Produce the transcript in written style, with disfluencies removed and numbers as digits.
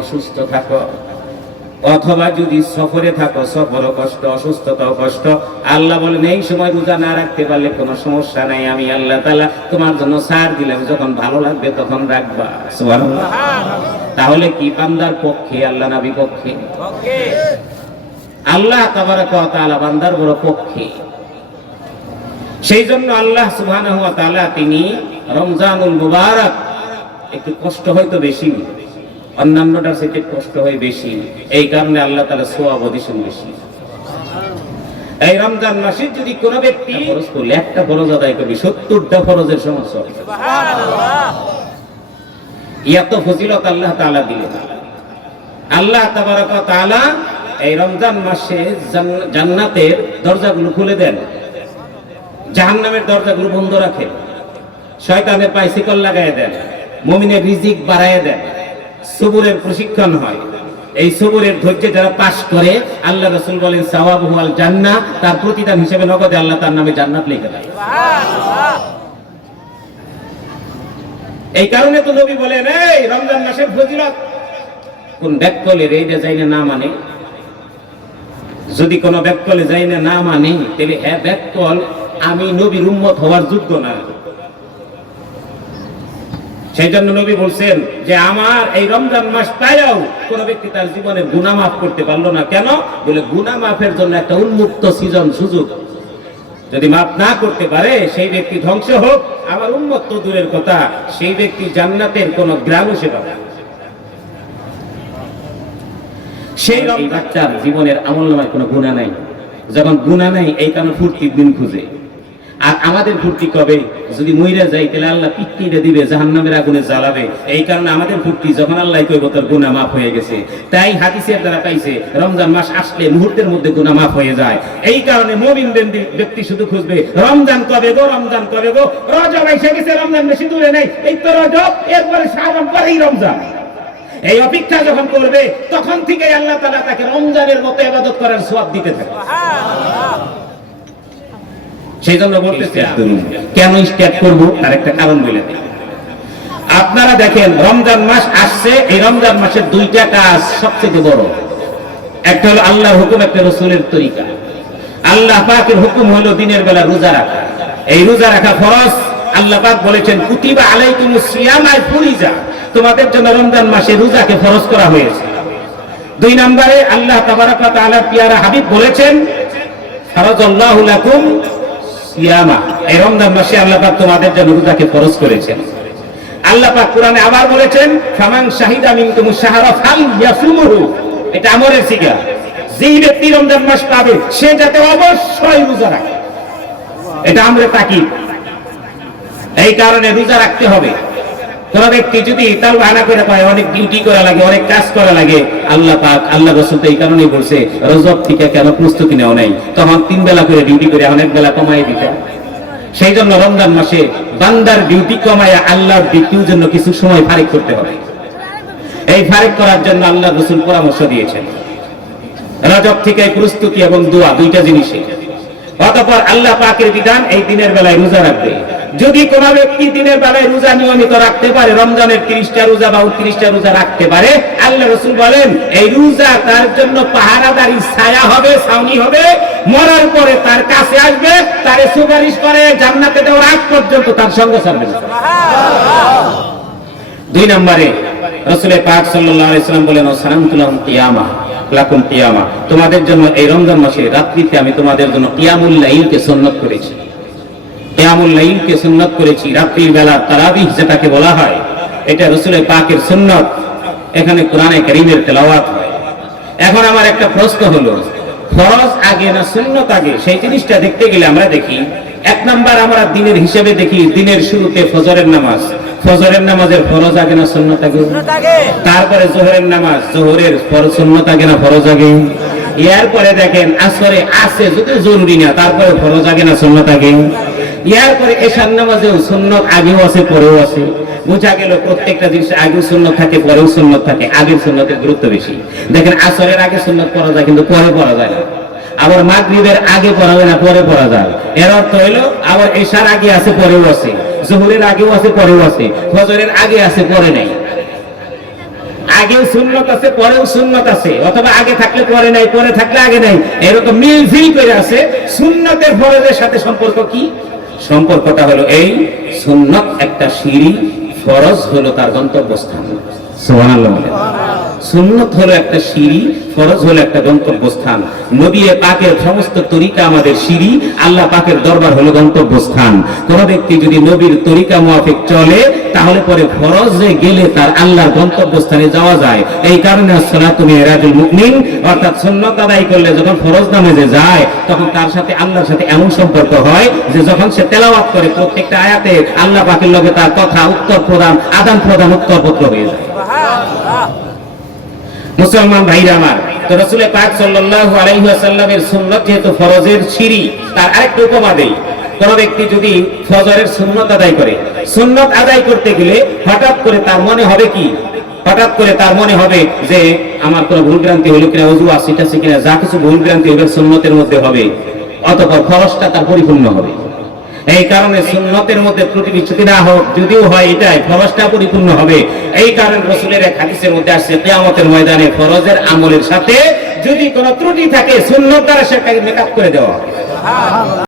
অসুস্থ থাকো, অথবা যদি সফরে থাকো, সফরও কষ্ট, অসুস্থতাও কষ্ট, আল্লাহ বলেন এই সময় রোজা না রাখতে পারলে কোনো সমস্যা নাই, আমি আল্লাহ তাআলা তোমার জন্য ছাড় দিলাম, যখন ভালো লাগবে তখন রাখবা। সুবহানাল্লাহ। তাহলে কি বান্দার পক্ষে আল্লাহ না বিপক্ষে? আল্লাহ তাবারাক ওয়া তাআলা বান্দার বড় পক্ষে। সেই জন্য আল্লাহ সুবহানাহু ওয়া তাআলা তিনি রমজানুল মুবারক, একটু কষ্ট হয়তো বেশি, অন্যান্যটার থেকে কষ্ট হয় বেশি, এই কারণে আল্লাহ তাআলা সওয়াব দিয়েছেন বেশি। এই রমজান মাসে যদি কোন ব্যক্তি ফরজ করলে একটা ফরজ আদায় করবে, 70টা ফরজের সমস্যা। সুবহানাল্লাহ। এত ফজিলত আল্লাহ তাআলা দিলেন। আল্লাহ তাবারাক ওয়া তাআলা এই রমজান মাসে জান্নাতের দরজাগুলো খুলে দেন, জাহান্নামের দরজাগুলো বন্ধ রাখেন, শয়তানের পায়ে শিকল লাগায় দেন, মুমিনের রিজিক বাড়ায় দেন, সবুরের প্রশিক্ষণ হয়। এই সবুরের ধৈর্য যারা পাশ করে, আল্লাহ রাসূল বলেন সাওয়াবুহু আল জান্নাহ, তার প্রতিদান হিসেবে নগদে আল্লাহ তার নামে জান্নাত লিখে দেয়। সুবহানাল্লাহ। এই কারণে তো নবী বলেন এই রমজান মাসের ফজিলত কোন ব্যাককলের এইটা যাইনা না মানে, যদি কোন ব্যাককলে যাইনা না মানে, তাহলে হ্যাঁ ব্যাককল আমি নবীর উম্মত হওয়ার যোগ্য না। সেই জন্য নবী বলছেন যে আমার এই রমজান মাস পাইয়াও কোন ব্যক্তি তার জীবনের গুনাহ মাফ করতে পারলো না। কেন? বলে গুনাহ মাফের জন্য একটা উন্মুক্ত সৃজন সুযোগ, যদি মাফ না করতে পারে সেই ব্যক্তি ধ্বংস হোক, আমার উম্মত তো দূরের কথা, সেই ব্যক্তি জান্নাতের কোন গ্রামও সে পাবে। সেই বাচ্চার জীবনের আমলনামায় কোনো গুনাহ নাই, যখন গুনাহ নাই এই কারণে ফুর্তির দিন খুঁজে। আর আমাদের ফুর্তি কবে? যদি মইরা যাই তাহলে আল্লাহ পিটিয়ে দিবে, জাহান্নামের আগুনে জ্বালাবে। এই কারণে আমাদের ফুর্তি যখন আল্লাহ কইব তোর গুনাহ মাফ হয়ে গেছে। তাই হাদিসের দ্বারা পাইছে রমজান মাস আসলে মুহূর্তের মধ্যে গুনাহ মাফ হয়ে যায়। এই কারণে মুমিন ব্যক্তি শুধু খুঁজবে রমজান কবে গো, রমজান কবে গো। রজব এসে গেছে, রমজান বেশি দূরে নেই, এই তো রজব, এরপরে শাবান, পরেই রমজান। এই অপেক্ষা যখন করবে তখন থেকে আল্লাহ তাআলা তাকে রমজানের মতো ইবাদত করার সওয়াব দিতে থাকে। সেই জন্য বলতেছি কেন স্টার্ট করবো তার একটা কারণ বলে দিই। আপনারা দেখেন রমজান মাস আসছে, এই রমজান মাসের দুইটা কাজ সবচেয়ে বড়। একটা হলো আল্লাহর হুকুম, একটা রাসূলের তরিকা। আল্লাহ পাকের হুকুম হলো দিনের বেলা রোজা রাখা। এই রোজা রাখা ফরজ। আল্লাহ পাক বলেছেন কুতিবা আলাইকুমুস সিয়াম, ফুরিজা, তোমাদের জন্য রমজান মাসে রোজাকে ফরজ করা হয়েছে। দুই নম্বরে আল্লাহ তাবারাক ওয়া তাআলার পিয়ারা হাবিব বলেছেন ফারাজাল্লাহু লাকুম সিয়ামা, এই রমজান মাসে আল্লাহ পাক তোমাদের জন্য রোজাকে ফরজ করেছেন। আল্লাহ পাক কোরআনে আবার বলেছেন ফামান শাহিদা মিনকুমুশ শাহরা ফালইয়াসুমহু, এটা আমরের সিগা, যেই ব্যক্তি রমজান মাস পাবে সে যাতে অবশ্যই রোজা রাখে, এটা আমরে তাকিদ। এই কারণে রোজা রাখতে হবে। কোন ব্যক্তি যদি তার বাহানা করে পায় অনেক ডিউটি করা লাগে, অনেক কাজ করা লাগে, আল্লাহ পাক আল্লাহ রাসূল তো এই কারণেই বলছে রজব থেকে কেন প্রস্তুতি নেওয়া নাই, তখন 3 বেলা করে ডিউটি করে অনেক বেলা কমাই দিতে। সেই জন্য রমজান মাসে বান্দার ডিউটি কমায় আল্লাহর ডিউটির জন্য কিছু সময় ফারিক করতে হবে। এই ফারিক করার জন্য আল্লাহ রাসূল পরামর্শ দিয়েছেন রজব থেকে প্রস্তুতি এবং দোয়া দুইটা জিনিসে। অতঃপর আল্লাহ পাকের বিধান এই দিনের বেলায় রোজা রাখবে। যদি কোন ব্যক্তি দিনের বেলায় রোজা নিয়মিত রাখতে পারে, রমজানের 30টা রোজা বা 29টা রোজা রাখতে পারে, আল্লাহ রাসূল বলেন এই রোজা তার জন্য পাহারাদারি ছায়া হবে, ছাউনি হবে। মরার পরে তার কাছে আসবে, তারে সুপারিশ করে জান্নাতে দেওয়ার আগ পর্যন্ত তার সঙ্গ ছাড়বে না। সুবহানাল্লাহ। দুই নম্বরে রাসূল পাক সাল্লাল্লাহু আলাইহি ওয়াসাল্লাম বলেন সালামতুল্লাহ কিয়ামা লাকুম কিয়ামা, তোমাদের জন্য এই রমজান মাসে রাত্রিতে আমি তোমাদের জন্য কিয়ামুল লাইলকে সুন্নাত করেছি। কিয়ামুল লাইলকে সুন্নাত করেছি, রাত্রির বেলা তারাবিহ যেটাকে বলা হয়, এটা রাসূল পাকের সুন্নাত। এখানে কোরআনে কারীমের তেলাওয়াত হয়। এখন আমার একটা প্রশ্ন হলো, ফরজ আগে না সুন্নাত আগে? সেই জিনিসটা দেখতে গেলে আমরা দেখি, এক নাম্বার আমরা দিনের হিসেবে দেখি দিনের শুরুতে ফজরের নামাজ, ফজরের নামাজের ফরজ আগে না সুন্নাত আগে? তারপরে যোহরের নামাজ, যোহরের ফরজ সুন্নাত আগে না ফরজ আগে? এরপরে দেখেন আসরে আছে যদি জরুরি না, তারপরে ফরজ আগে না সুন্নাত আগে? এরপরে এশার নামাজেও সুন্নাত আগেও আছে পরেও আছে। বোঝা গেল প্রত্যেকটা জিনিস আগেও সুন্নাত থাকে পরেও সুন্নাত থাকে, আগের সুন্নাতের গুরুত্ব বেশি। দেখেন আসরের আগে সুন্নাত পড়া যায় কিন্তু পরে পড়া যায় না, আবার মাগরিবের আগে পড়া যায় না পরে পড়া যায়। এর অর্থ হলো আবার এশার আগে আছে পরেও আছে, যোহরের আগেও আছে পরেও আছে, ফজরের আগে আছে পরে নাই। আগেও সুন্নত আছে, পরেও সুন্নত আছে, অথবা আগে থাকলে পরে নাই, পরে থাকলে আগে নাই, এরকম মিলঝিল করে আছে। সুন্নতের ফরজের সাথে সম্পর্ক কি? সম্পর্কটা হলো এই, সুন্নত একটা সিঁড়ি, ফরজ হলো তার গন্তব্যস্থান। সুবহানাল্লাহ। সুন্নত হলো একটা সিঁড়ি, ফরজ হলো একটা গন্তব্যস্থান। নবী পাকের সমস্ত তরিকা আমাদের সিঁড়ি, আল্লাহ পাকের দরবার হলো গন্তব্যস্থান। কোন ব্যক্তি যদি নবীর তরিকা মুআফিক চলে, তাহলে পরে ফরজে গেলে তার আল্লাহর গন্তব্যস্থানে যাওয়া যায়। এই কারণে সালাতু মিরাজুল মুমিন, অর্থাৎ সুন্নত আদায় করলে যখন ফরজ নামাজে যায়, তখন তার সাথে আল্লাহর সাথে এমন সম্পর্ক হয় যে যখন সে তেলাওয়াত করে প্রত্যেকটা আয়াতে আল্লাহ পাকের লগে তার কথা উত্তর প্রদান, আদান প্রদান, উত্তরপত্র হয়ে যায়। মুসলমান ভাইরা আমার, তো রাসূল পাক সাল্লাল্লাহু আলাইহি ওয়াসাল্লামের সুন্নাত যেহেতু ফরজের সিঁড়ি, তার আরেকটা উপমা দেই। কোন ব্যক্তি যদি ফজরের সুন্নাত আদায় করে, সুন্নাত আদায় করতে গেলে হঠাৎ করে তার মনে হবে কি? হঠাৎ করে তার মনে হবে যে আমার কোনো ভুল ভ্রান্তি হলো কিনা, ওযু আছে কিনা, যা কিছু ভুল ভ্রান্তি হবে সুন্নতের মধ্যে হবে, অতঃপর ফরজটা তার পরিপূর্ণ হবে। এই কারণে সুন্নতের মধ্যে ত্রুটি বিচ্যুতি না হোক, যদিও হয় এটাই, ফরজটা পরিপূর্ণ হবে। এই কারণে রাসূলের এক হাদিসের মধ্যে আসছে, কিয়ামতের ময়দানে ফরজের আমলের সাথে যদি কোনো ত্রুটি থাকে, সুন্নত দ্বারা সেটাকে মেকআপ করে দেওয়া হবে।